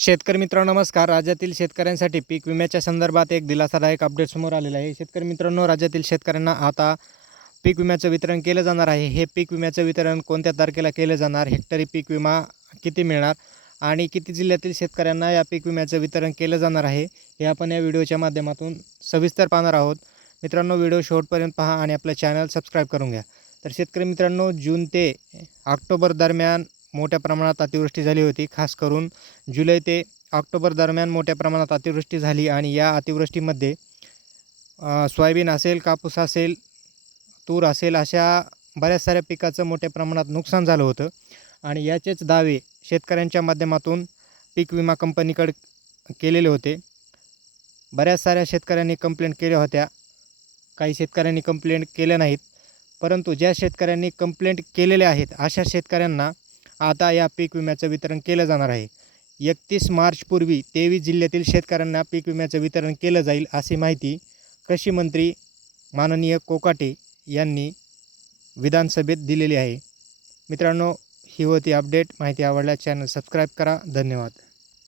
शेतकरी मित्रांनो नमस्कार. राज्यातील शेतकऱ्यांसाठी पीक विम्याच्या संदर्भात एक दिलासादायक अपडेट समोर आलेला आहे. शेतकरी मित्रांनो, राज्यातील शेतकऱ्यांना आता पीक विम्याचं वितरण केलं जाणार आहे. हे पीक विम्याचं वितरण कोणत्या तारखेला केलं जाणार, हेक्टरी पीक विमा किती मिळणार आणि किती जिल्ह्यातील शेतकऱ्यांना या पीक विम्याचं वितरण केलं जाणार आहे, हे आपण या व्हिडिओच्या माध्यमातून सविस्तर पाहणार आहोत. मित्रांनो, व्हिडिओ शेवटपर्यंत पहा आणि आपलं चॅनल सबस्क्राईब करून घ्या. तर शेतकरी मित्रांनो, जून ते ऑक्टोबर दरम्यान मोठ्या प्रमाणात अतिवृष्टी झाली होती. खास करून जुलै ते ऑक्टोबर दरम्यान मोठ्या प्रमाणात अतिवृष्टी झाली आणि या अतिवृष्टीमध्ये सोयाबीन असेल, कापूस असेल, तूर असेल, अशा बऱ्याच साऱ्या पिकाचं मोठ्या प्रमाणात नुकसान झालं होतं आणि याचेच दावे शेतकऱ्यांच्या माध्यमातून पीक विमा कंपनीकडे केलेले होते. बऱ्याच साऱ्या शेतकऱ्यांनी कंप्लेंट केल्या होत्या, काही शेतकऱ्यांनी कंप्लेंट केल्या नाहीत. परंतु ज्या शेतकऱ्यांनी कंप्लेंट केलेल्या आहेत अशा शेतकऱ्यांना आता या पीक विम्याचं वितरण केलं जाणार आहे. 31 मार्चपूर्वी 23 जिल्ह्यातील शेतकऱ्यांना पीक विम्याचं वितरण केलं जाईल, अशी माहिती कृषी मंत्री माननीय कोकाटे यांनी विधानसभेत दिलेली आहे. मित्रांनो, ही होती अपडेट. माहिती आवडल्यास चॅनल सबस्क्राईब करा. धन्यवाद.